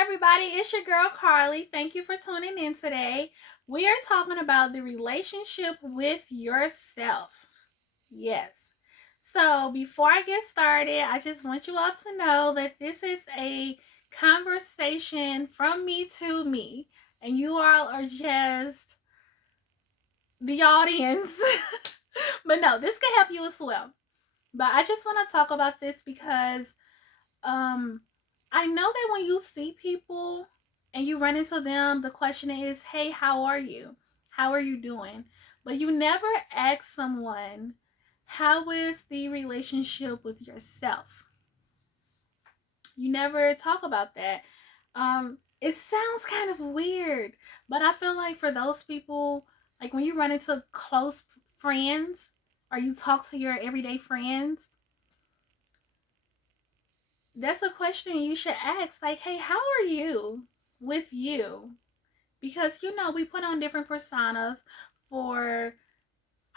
everybody, it's your girl Carly. Thank you for tuning in today. We are talking about the relationship with yourself. Yes. So, before I get started, I just want you all to know that this is a conversation from me to me, and you all are just the audience. But no, this can help you as well. But I just want to talk about this because um I know that when you see people and you run into them, the question is, hey, how are you? How are you doing? But you never ask someone, how is the relationship with yourself? You never talk about that. It sounds kind of weird, but I feel like for those people, like when you run into close friends or you talk to your everyday friends, that's a question you should ask. Like, hey, how are you with you? Because, we put on different personas for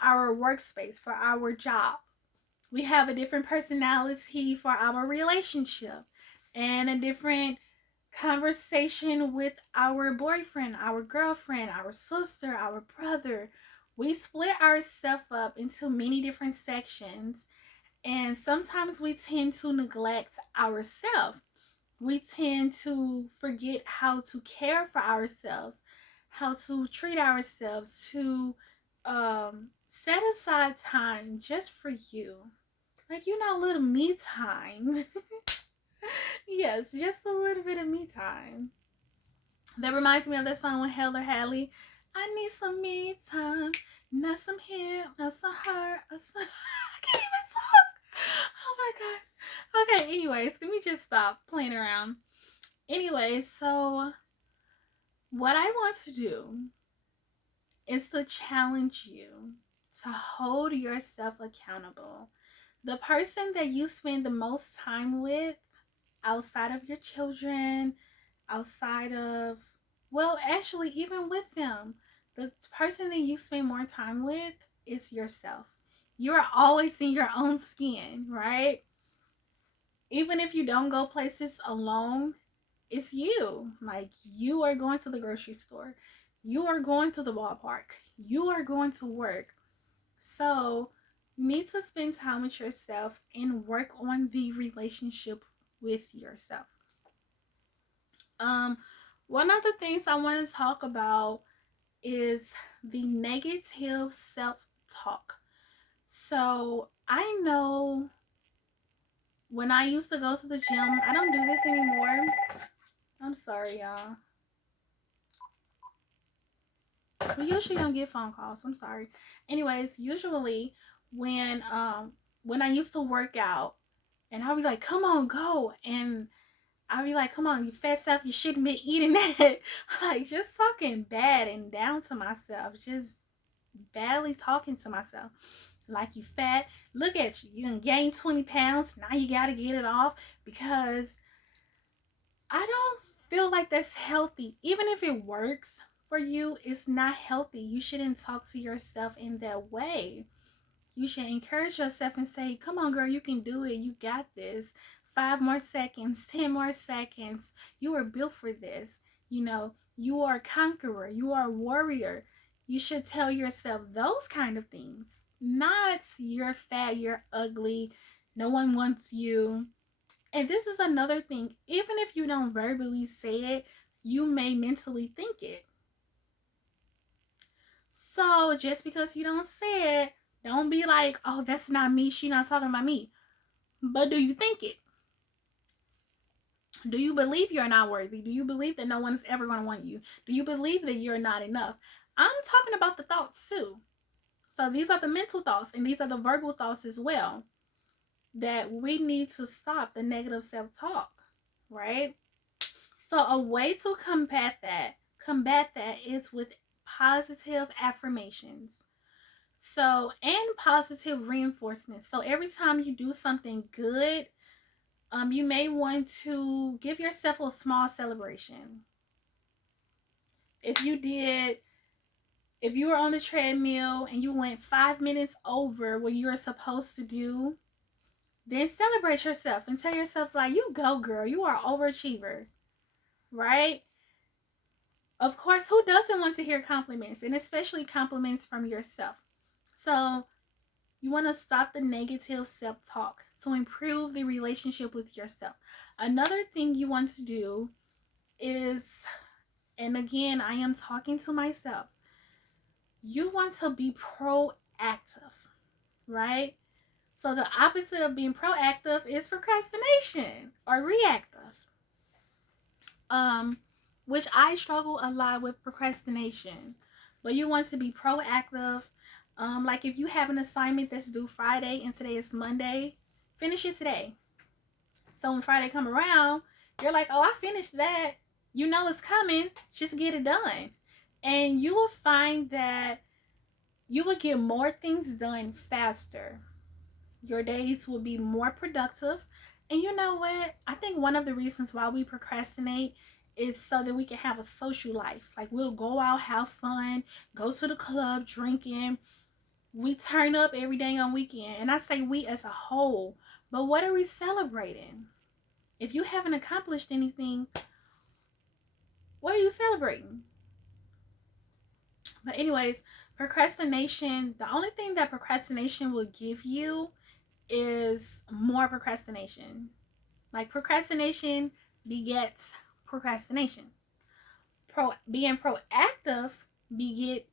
our workspace, for our job. We have a different personality for our relationship and a different conversation with our boyfriend, our girlfriend, our sister, our brother. We split ourselves up into many different sections, and sometimes we tend to neglect ourselves. We tend to forget how to care for ourselves, how to treat ourselves, to set aside time just for you. Like, a little me time. Yes, just a little bit of me time. That reminds me of that song with Heather Hadley. I need some me time, not some him, not some her. I can't even talk. Oh my god. Okay, anyways, let me just stop playing around. Anyway, so what I want to do is to challenge you to hold yourself accountable. The person that you spend the most time with outside of your children, outside of, well, actually, even with them, the person that you spend more time with is yourself. You're always in your own skin, right? Even if you don't go places alone, it's you. Like, you are going to the grocery store, you are going to the ballpark, you are going to work. So, you need to spend time with yourself and work on the relationship with yourself. Um, One of the things I want to talk about is the negative self talk. So, I know when I used to go to the gym, I don't do this anymore. I'm sorry, y'all. We usually don't get phone calls. I'm sorry. Anyways, usually when I used to work out and I'll be like, come on, go. And I'll be like, come on, you fat stuff, you shouldn't be eating that. Like, just talking bad and down to myself. Just badly talking to myself. Like, you fat. Look at you. You done gained 20 pounds. Now you gotta get it off, because I don't feel like that's healthy. Even if it works for you, it's not healthy. You shouldn't talk to yourself in that way. You should encourage yourself and say, come on, girl, you can do it. You got this. 5 more seconds, 10 more seconds. You are built for this. You are a conqueror. You are a warrior. You should tell yourself those kind of things. Not you're fat, you're ugly, no one wants you. And this is another thing. Even if you don't verbally say it, you may mentally think it. So just because you don't say it, don't be like, oh, that's not me. She not talking about me. But do you think it? Do you believe you're not worthy? Do you believe that no one's ever going to want you? Do you believe that you're not enough? I'm talking about the thoughts too. So these are the mental thoughts, and these are the verbal thoughts as well, that we need to stop the negative self-talk, right? So a way to combat that is with positive affirmations. So, and positive reinforcement. So every time you do something good, you may want to give yourself a small celebration. If you were on the treadmill and you went 5 minutes over what you were supposed to do, then celebrate yourself and tell yourself, like, you go, girl, you are an overachiever, right? Of course, who doesn't want to hear compliments, and especially compliments from yourself? So you want to stop the negative self-talk to improve the relationship with yourself. Another thing you want to do is, and again, I am talking to myself, you want to be proactive, right? So the opposite of being proactive is procrastination or reactive. Um, which I struggle a lot with procrastination. But you want to be proactive. Like if you have an assignment that's due Friday and today is Monday, finish it today. So when Friday come around, you're like, oh, I finished that. You know it's coming. Just get it done. And you will find that you will get more things done faster. Your days will be more productive. And you know what? I think one of the reasons why we procrastinate is so that we can have a social life. Like we'll go out, have fun, go to the club, drinking. We turn up every day on weekend. And I say we as a whole. But what are we celebrating? If you haven't accomplished anything, what are you celebrating? But anyways, procrastination, the only thing that procrastination will give you is more procrastination. Like procrastination begets procrastination. Being proactive begets.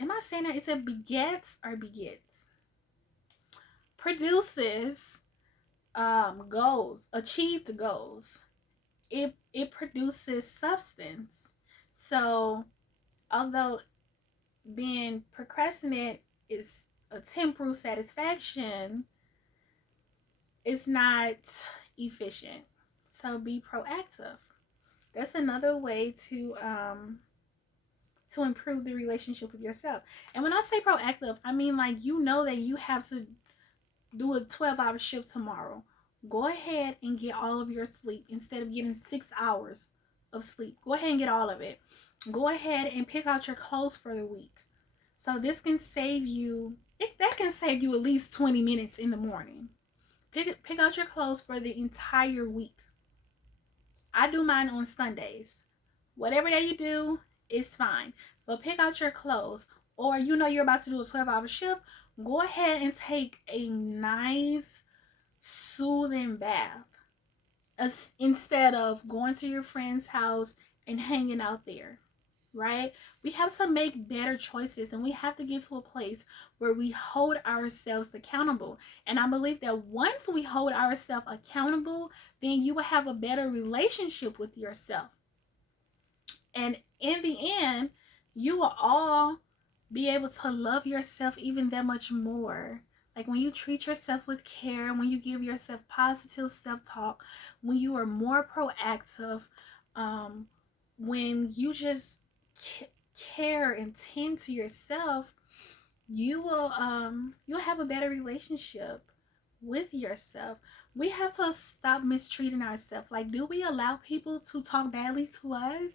Am I saying that? Is it begets or begets? Produces goals, achieved goals. It produces substance. So although being procrastinate is a temporal satisfaction, it's not efficient. So be proactive. That's another way to improve the relationship with yourself. And when I say proactive, I mean like you know that you have to do a 12-hour shift tomorrow. Go ahead and get all of your sleep instead of getting 6 hours of sleep. Go ahead and get all of it. Go ahead and pick out your clothes for the week. So this can save you, that can save you at least 20 minutes in the morning. Pick out your clothes for the entire week. I do mine on Sundays. Whatever day you do, it's fine. But pick out your clothes. Or you know you're about to do a 12-hour shift, go ahead and take a nice, soothing bath. Instead of going to your friend's house and hanging out there. Right? We have to make better choices, and we have to get to a place where we hold ourselves accountable. And I believe that once we hold ourselves accountable, then you will have a better relationship with yourself. And in the end, you will all be able to love yourself even that much more. Like when you treat yourself with care, when you give yourself positive self-talk, when you are more proactive, when you just care and tend to yourself, you'll have a better relationship with yourself. We have to stop mistreating ourselves. Like, do we allow people to talk badly to us?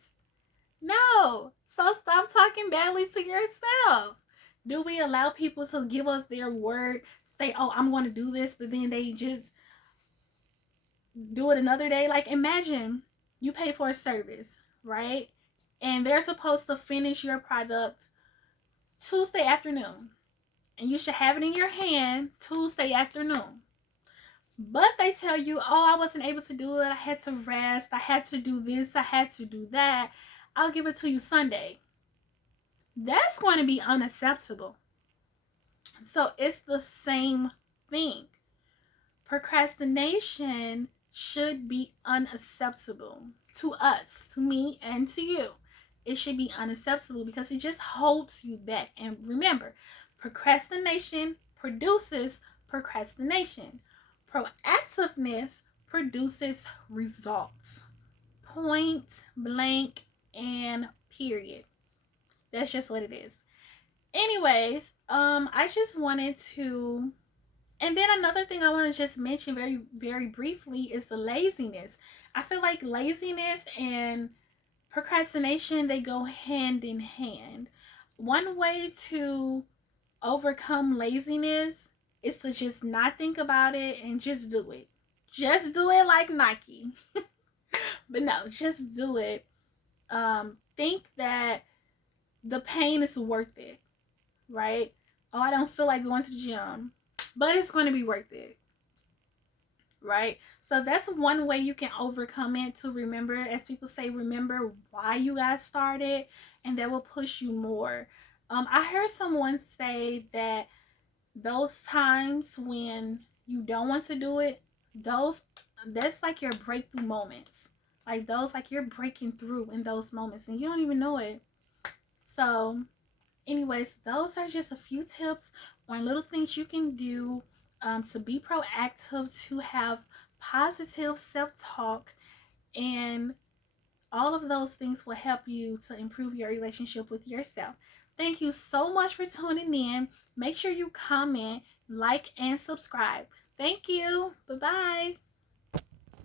No. So stop talking badly to yourself. Do we allow people to give us their word, say, oh, I'm going to do this, but then they just do it another day? Like, imagine you pay for a service, right? And they're supposed to finish your product Tuesday afternoon. And you should have it in your hand Tuesday afternoon. But they tell you, oh, I wasn't able to do it. I had to rest. I had to do this. I had to do that. I'll give it to you Sunday. That's going to be unacceptable. So it's the same thing. Procrastination should be unacceptable to us, to me, and to you. It should be unacceptable because it just holds you back. And remember, procrastination produces procrastination. Proactiveness produces results. Point blank and period. That's just what it is. Anyways, I just wanted to, and then another thing I want to just mention very, very briefly is the laziness. I feel like laziness and procrastination, they go hand in hand. One way to overcome laziness is to just not think about it and just do it. Just do it like Nike. But no, just do it. Think that the pain is worth it, right? Oh, I don't feel like going to the gym, but it's going to be worth it, right? So that's one way you can overcome it, to remember, as people say, remember why you got started, and that will push you more. I heard someone say that those times when you don't want to do it, those that's like your breakthrough moments. Like those, like you're breaking through in those moments and you don't even know it. So anyways, those are just a few tips on little things you can do to be proactive, to have positive self-talk, and all of those things will help you to improve your relationship with yourself. Thank you so much for tuning in. Make sure you comment, like, and subscribe. Thank you. Bye-bye.